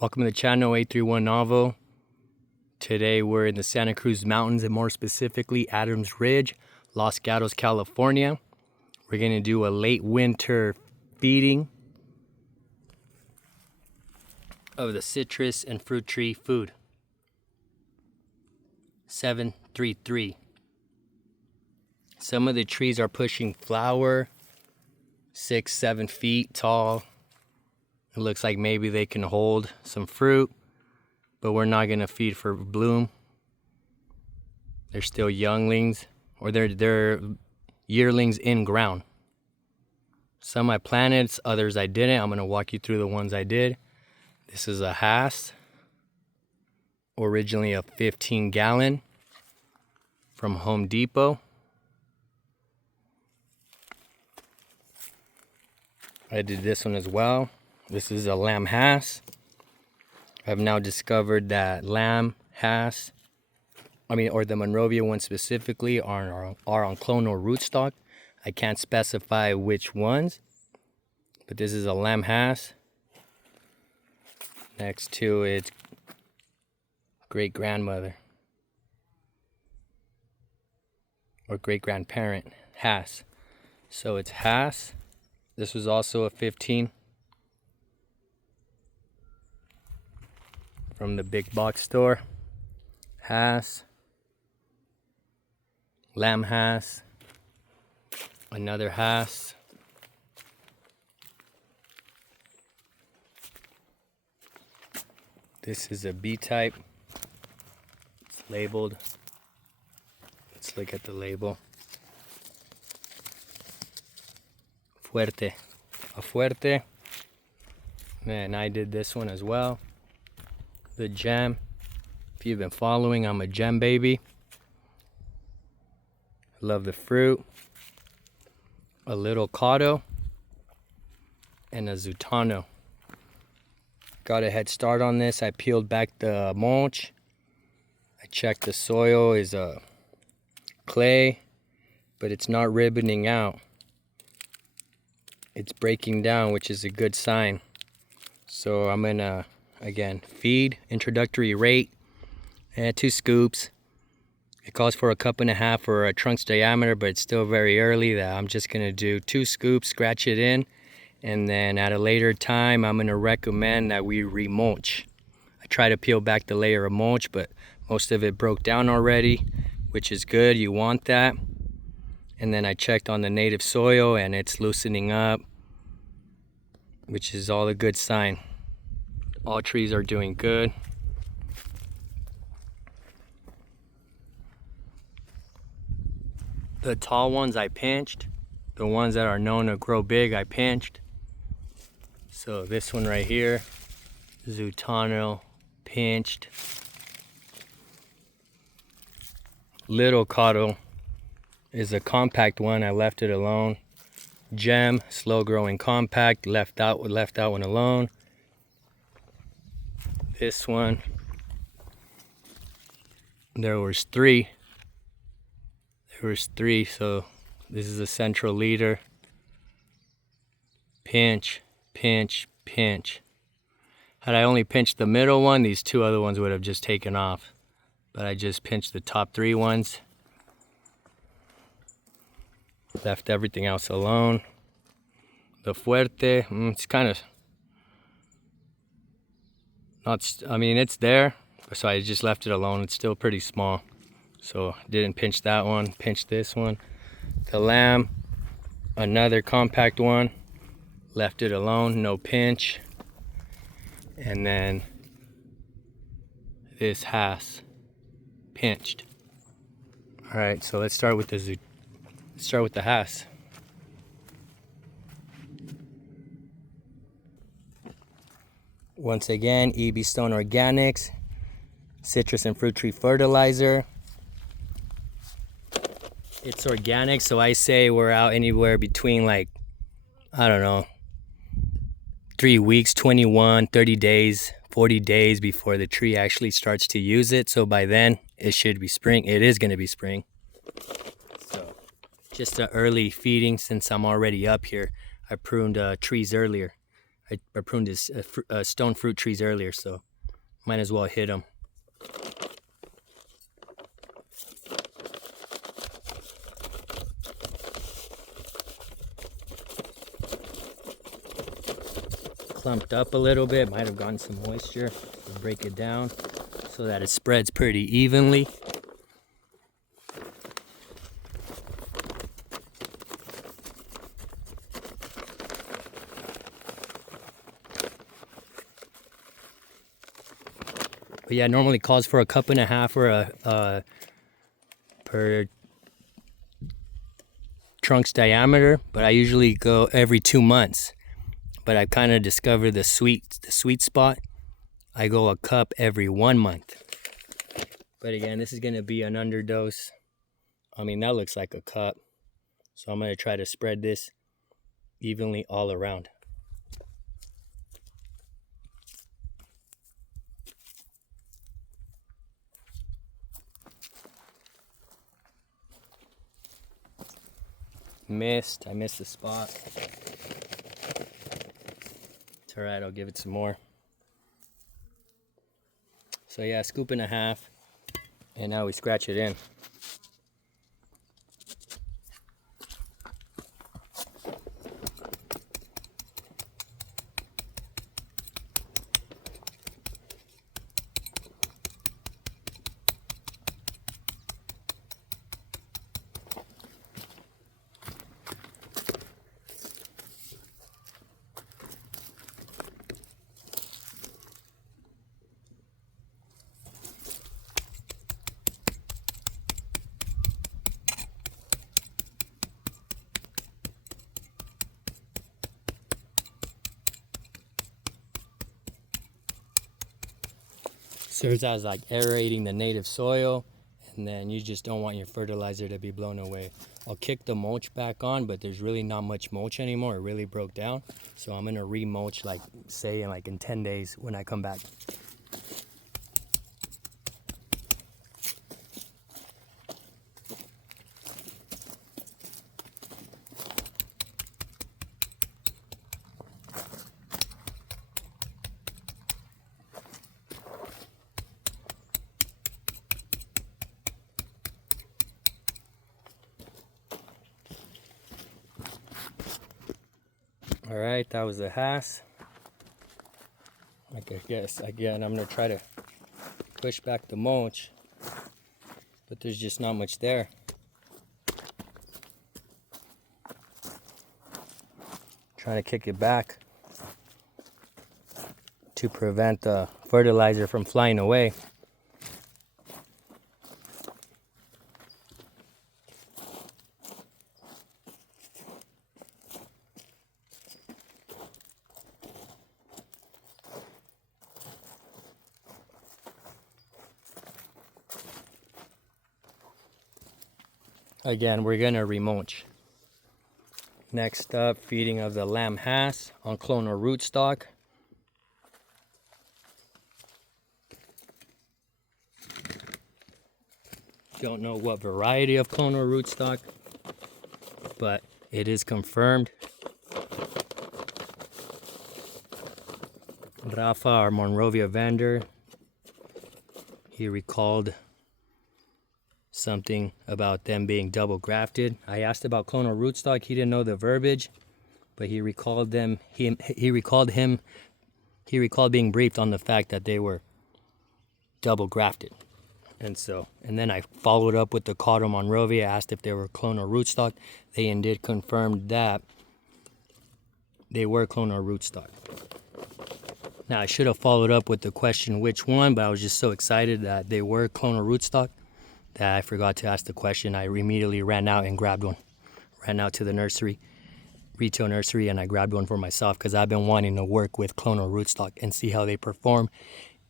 Welcome to the channel, 831 Novo. Today we're in the Santa Cruz Mountains, and more specifically Adams Ridge, Los Gatos, California. We're going to do a late winter feeding of the citrus and fruit tree food. 733. Some of the trees are pushing flower, 6-7 feet tall. It looks like maybe they can hold some fruit, but we're not going to feed for bloom. They're still younglings, or they're yearlings in ground. Some I planted, others I didn't. I'm going to walk you through the ones I did. This is a Hass, originally a 15-gallon from Home Depot. I did this one as well. This is a Lamb Hass. I've now discovered that Lamb Hass, or the Monrovia one specifically, are on Clono rootstock. I can't specify which ones, but this is a Lamb Hass. Next to its great-grandmother, or great-grandparent, Hass. So it's Hass. This was also a 15 from the big box store. Hass, Lamb Hass, another Hass, this is a B-type. It's labeled. Let's look at the label. Fuerte, a Fuerte. And I did this one as well. The gem. If you've been following, I'm a gem baby. I love the fruit. A little Cudle and a Zutano. Got a head start on this. I peeled back the mulch. I checked the soil is a clay, but it's not ribboning out. It's breaking down, which is a good sign. So I'm gonna, again, feed, introductory rate, and 2 scoops. It calls for 1.5 cups for a trunk's diameter, but it's still very early. That I'm just gonna do 2 scoops, scratch it in, and then at a later time, I'm gonna recommend that we remulch. I try to peel back the layer of mulch, but most of it broke down already, which is good. You want that. And then I checked on the native soil, and it's loosening up, which is all a good sign. All trees are doing good. The tall ones I pinched. The ones that are known to grow big I pinched. So this one right here, Zutano, pinched. Little Cudle is a compact one. I left it alone. Gem, slow growing compact, left that one alone. This one, there was 3. So this is a central leader. Pinch, pinch, pinch. Had I only pinched the middle one, these 2 other ones would have just taken off. But I just pinched the top 3 ones. Left everything else alone. The Fuerte, it's kind of not, it's there, so I just left it alone. It's still pretty small, so didn't pinch that one. Pinched this one. The Lamb, another compact one, left it alone, no pinch. And then this Hass, pinched. All right, so let's start with the Hass. Once again, EB Stone Organics, citrus and fruit tree fertilizer. It's organic, so I say we're out anywhere between 3 weeks, 21, 30 days, 40 days before the tree actually starts to use it. So by then, it should be spring. It is going to be spring. So just an early feeding since I'm already up here. I pruned trees earlier. I pruned his stone fruit trees earlier, so might as well hit them. Clumped up a little bit, might have gotten some moisture. We'll break it down so that it spreads pretty evenly. But yeah, normally calls for 1.5 cups or per trunk's diameter, but I usually go every 2 months. But I've kind of discovered the sweet spot. I go 1 cup every 1 month. But again, this is gonna be an underdose. I mean, that looks like 1 cup. So I'm gonna try to spread this evenly all around. I missed the spot. It's all right, I'll give it some more. So yeah, 1.5 scoops, and now we scratch it in. Serves as like aerating the native soil, and then you just don't want your fertilizer to be blown away. I'll kick the mulch back on, but there's really not much mulch anymore. It really broke down. So I'm gonna re-mulch like say in 10 days when I come back. All right, that was the Hass. I guess again, I'm gonna try to push back the mulch, but there's just not much there. Trying to kick it back to prevent the fertilizer from flying away. Again, we're gonna remulch. Next up, feeding of the lamb Hass on Clono rootstock. Don't know what variety of Clono rootstock, but it is confirmed. Rafa, our Monrovia vendor, he recalled something about them being double grafted. I asked about Clono rootstock. He didn't know the verbiage, but he recalled them. He recalled being briefed on the fact that they were double grafted. And then I followed up with the Cudle Monrovia, asked if they were Clono rootstock. They indeed confirmed that they were Clono rootstock. Now I should have followed up with the question which one, but I was just so excited that they were Clono rootstock that I forgot to ask the question. I immediately ran out and grabbed one. Ran out to the nursery, retail nursery, and I grabbed one for myself because I've been wanting to work with Clono rootstock and see how they perform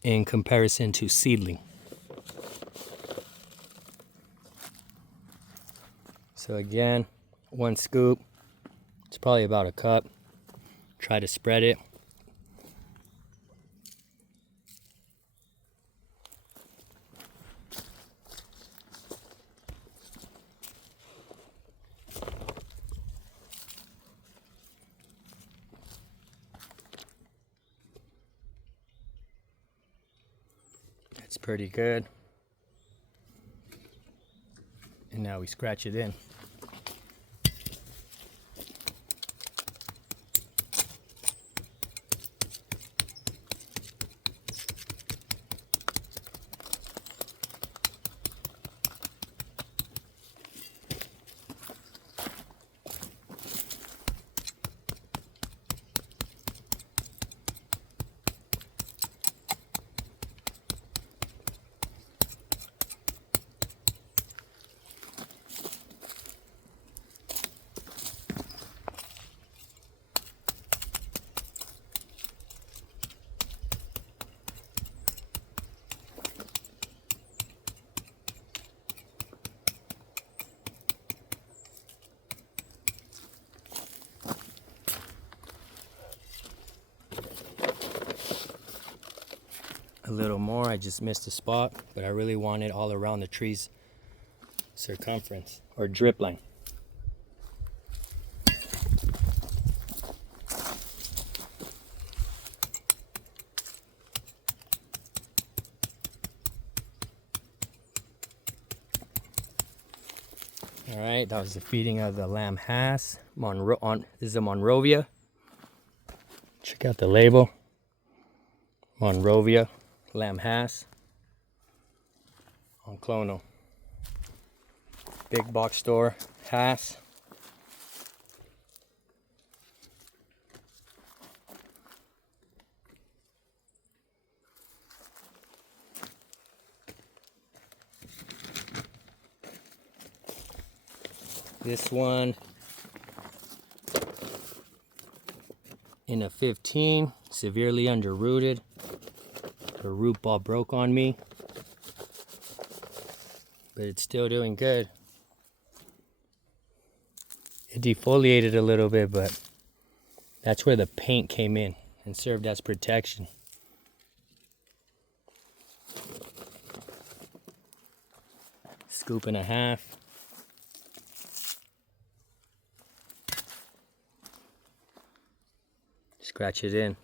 in comparison to seedling. So again, 1 scoop. It's probably about 1 cup. Try to spread it. It's pretty good. And now we scratch it in. A little more, I just missed a spot, but I really want it all around the tree's circumference or drip line. All right, that was the feeding of the lamb Hass. This is a Monrovia. Check out the label. Monrovia lamb Hass on Clono. Big box store Hass. This one in a 15, severely underrooted. The root ball broke on me, but it's still doing good. It defoliated a little bit, but that's where the paint came in and served as protection. Scoop and a half. Scratch it in.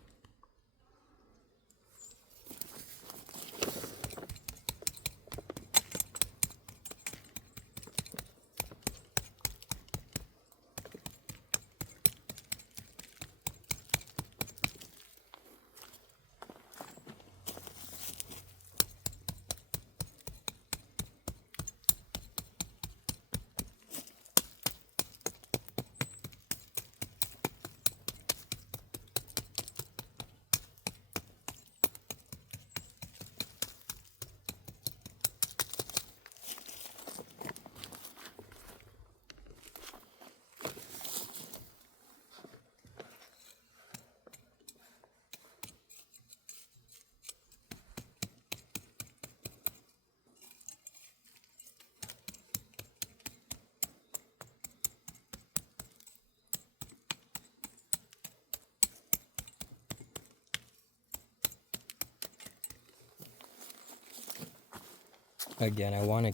Again, I want to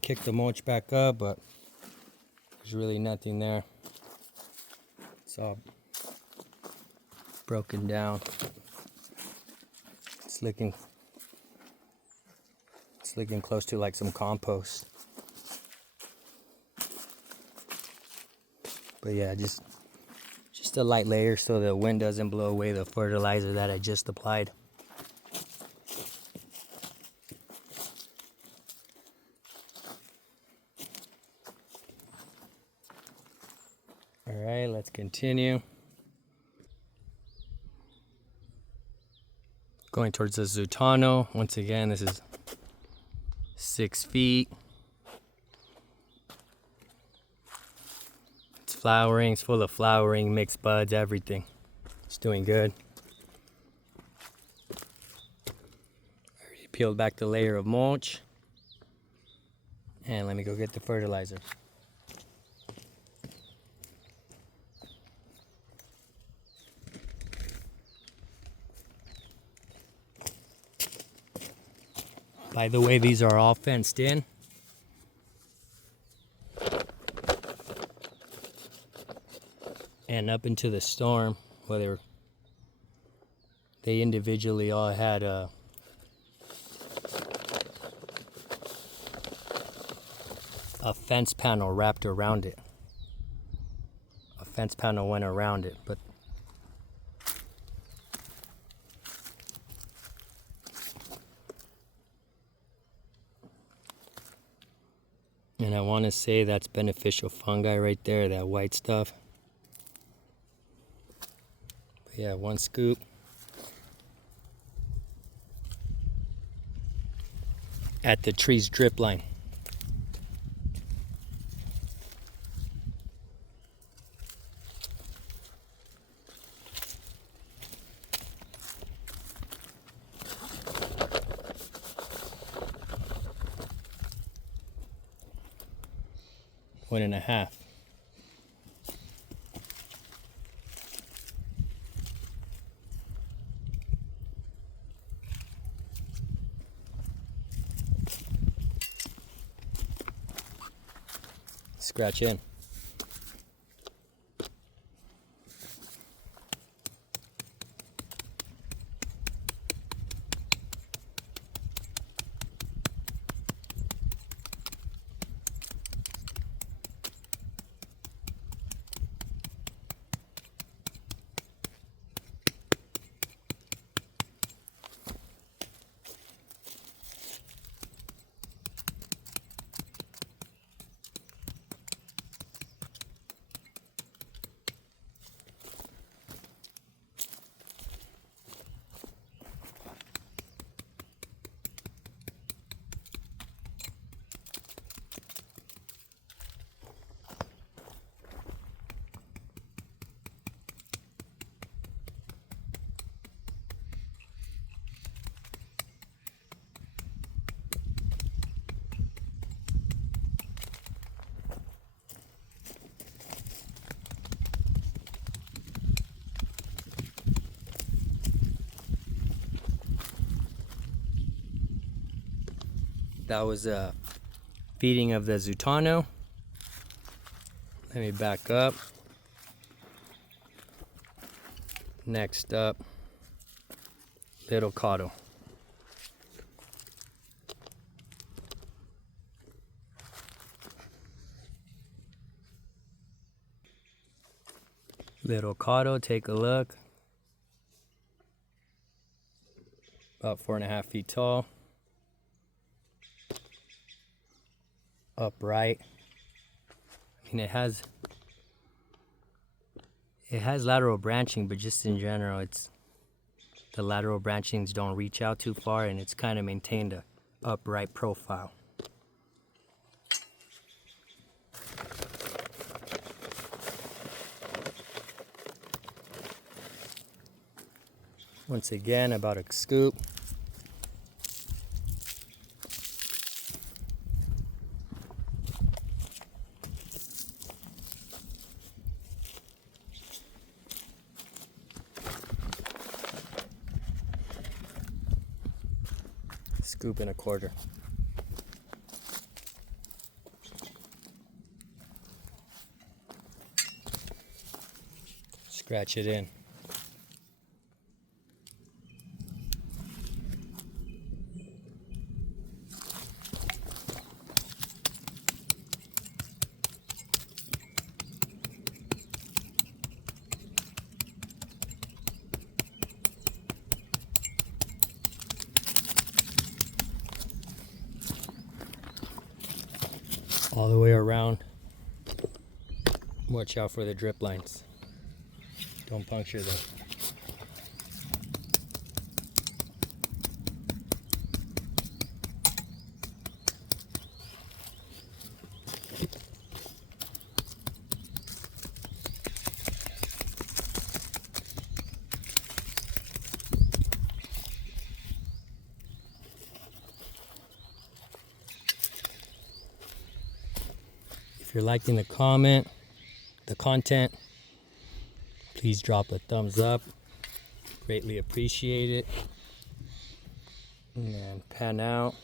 kick the mulch back up, but there's really nothing there. It's all broken down. It's looking close to like some compost. But yeah, just a light layer so the wind doesn't blow away the fertilizer that I just applied. All right, let's continue. Going towards the Zutano. Once again, this is 6 feet. It's flowering, it's full of flowering, mixed buds, everything. It's doing good. Already peeled back the layer of mulch. And let me go get the fertilizer. By the way, these are all fenced in. And up into the storm, whether they individually all had a fence panel wrapped around it. A fence panel went around it, but and I want to say that's beneficial fungi right there, that white stuff. But yeah, 1 scoop. At the tree's drip line. One and a half. Scratch in. That was a feeding of the Zutano. Let me back up. Next up, little Cudle. Little Cudle, take a look. About 4.5 feet tall. Upright. I mean, it has lateral branching, but just in general, it's the lateral branchings don't reach out too far, and it's kind of maintained a upright profile. Once again, about a scoop. Scoop and a quarter. Scratch it in. All the way around. Watch out for the drip lines. Don't puncture them. If you're liking the content, please drop a thumbs up. Greatly appreciate it. And pan out.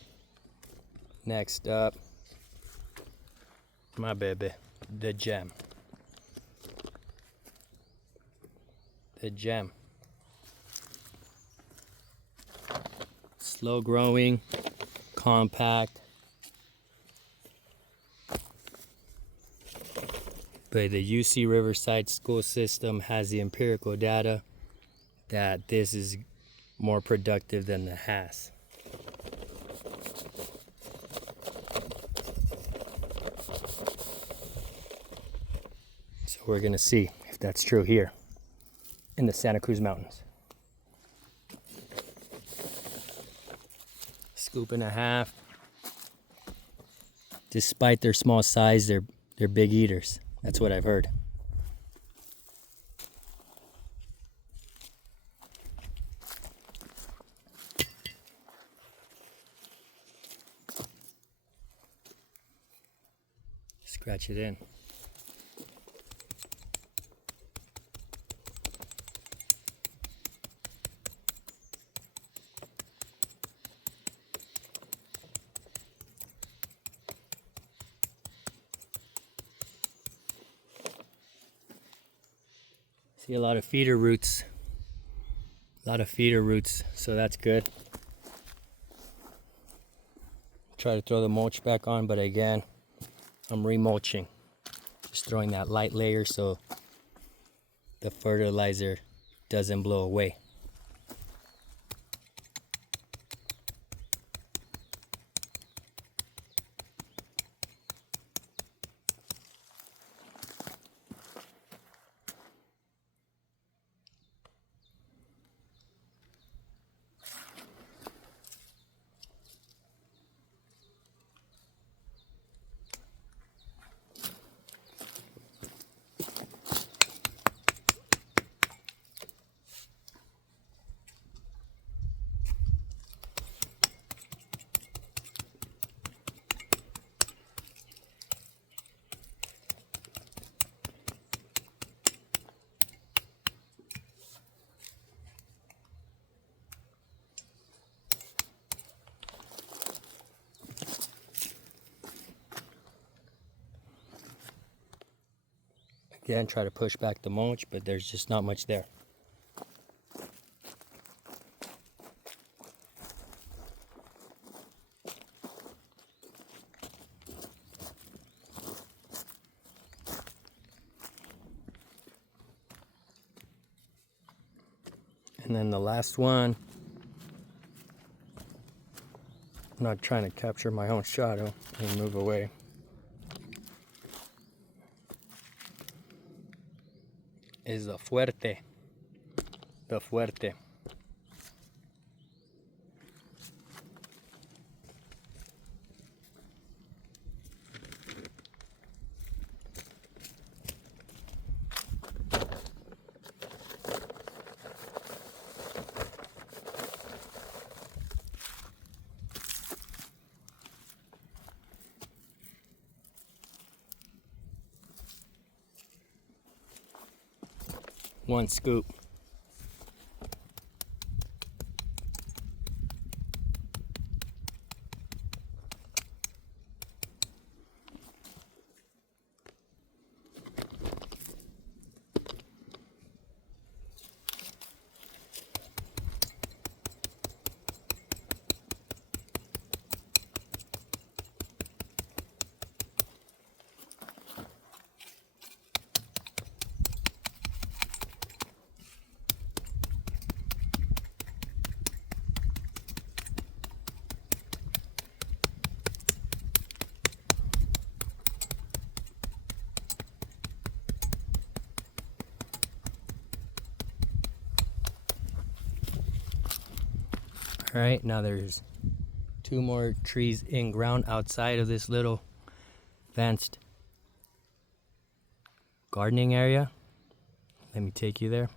Next up, my baby, the gem. The gem. Slow growing, compact. But the UC Riverside school system has the empirical data that this is more productive than the Hass. So we're gonna see if that's true here in the Santa Cruz Mountains. Scoop and a half. Despite their small size, they're big eaters. That's what I've heard. Scratch it in. See a lot of feeder roots. So that's good. Try to throw the mulch back on, but again, I'm remulching. Just throwing that light layer so the fertilizer doesn't blow away. Again, try to push back the mulch, but there's just not much there. And then the last one, I'm not trying to capture my own shadow and move away. Is the fuerte. The fuerte. One scoop. All right, now there's 2 more trees in ground outside of this little fenced gardening area. Let me take you there.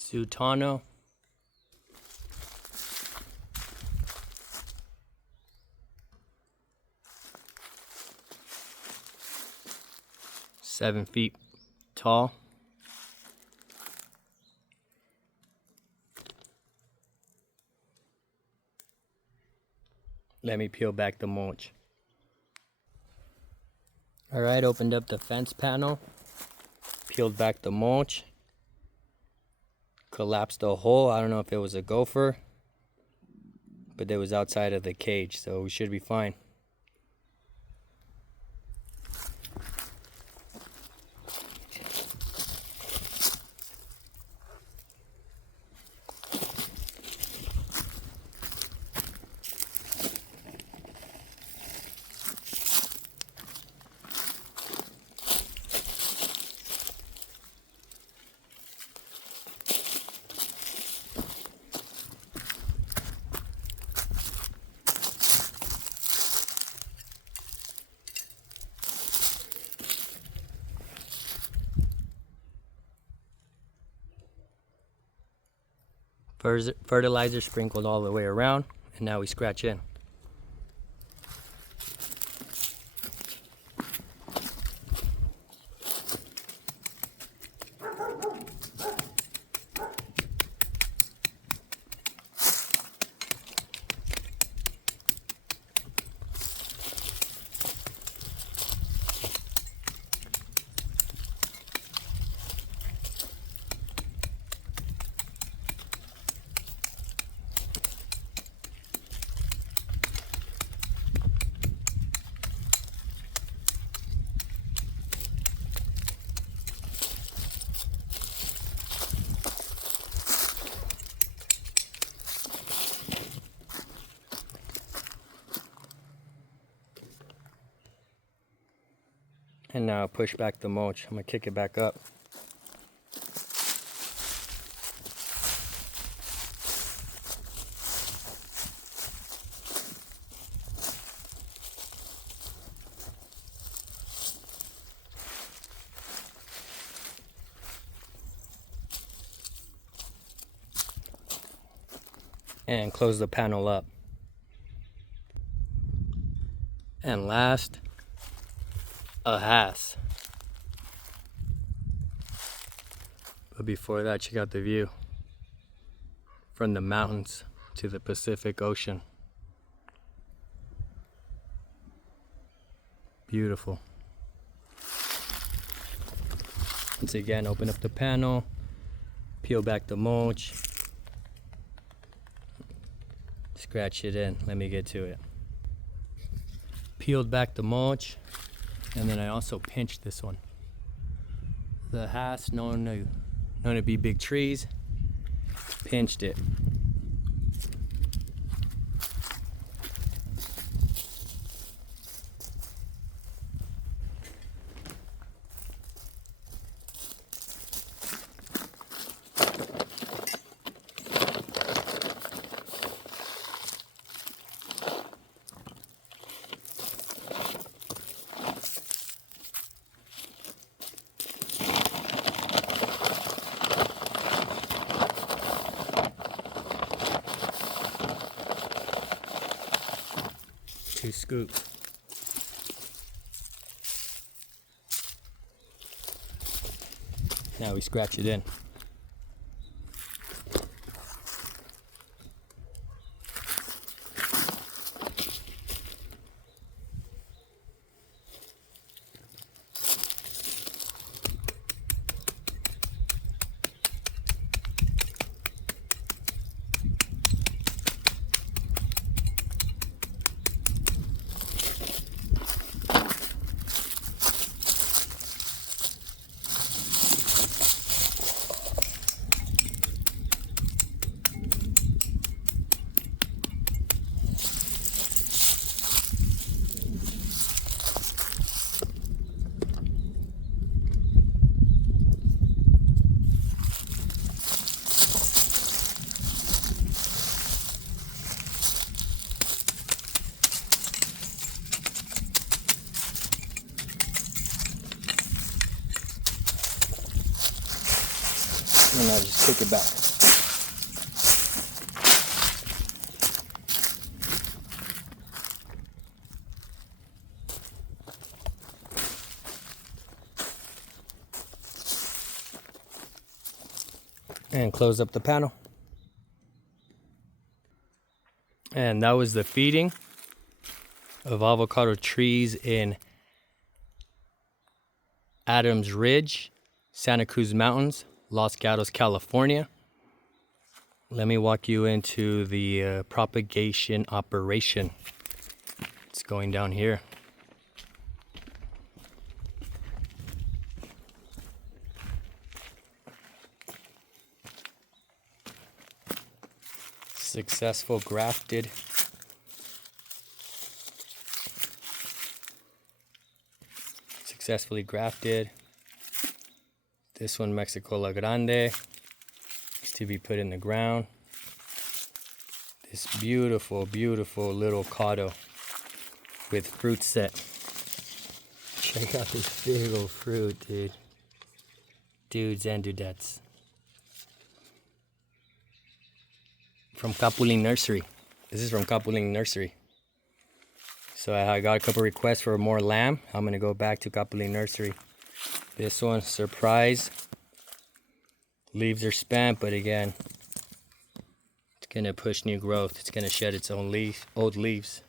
Zutano. Seven feet tall. Let me peel back the mulch. All right, opened up the fence panel, peeled back the mulch, collapsed the hole. I don't know if it was a gopher, but it was outside of the cage, so we should be fine. Fertilizer sprinkled all the way around, and now we scratch in. And now push back the mulch. I'm gonna kick it back up. And close the panel up. And last, a has. But before that, check out the view from the mountains to the Pacific Ocean. Beautiful. Once again, open up the panel, peel back the mulch, scratch it in. Let me get to it. Peeled back the mulch, and then I also pinched this one. The has, known to be big trees, pinched it. Two scoops. Now we scratch it in. And I just kick it back. And close up the panel. And that was the feeding of avocado trees in Adams Ridge, Santa Cruz Mountains, Los Gatos, California. let me walk you into the propagation operation. It's going down here. Successful grafted. Successfully grafted. This one, Mexico La Grande, is to be put in the ground. This beautiful, beautiful little Cudle with fruit set. Check out this big old fruit, dude. Dudes and dudettes. From Capulin Nursery. This is from Capulin Nursery. So I got a couple requests for more lamb. I'm gonna go back to Capulin Nursery. This one, surprise. Leaves are spent, but again, it's gonna push new growth. It's gonna shed its own old leaves.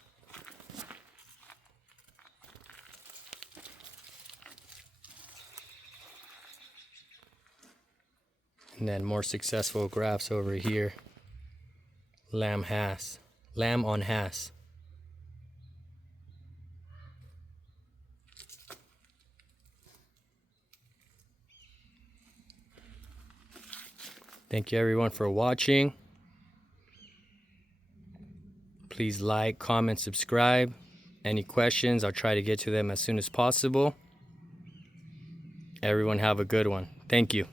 And then more successful grafts over here. Lamb on Hass. Thank you everyone for watching. Please like, comment, subscribe. Any questions, I'll try to get to them as soon as possible. Everyone have a good one. Thank you.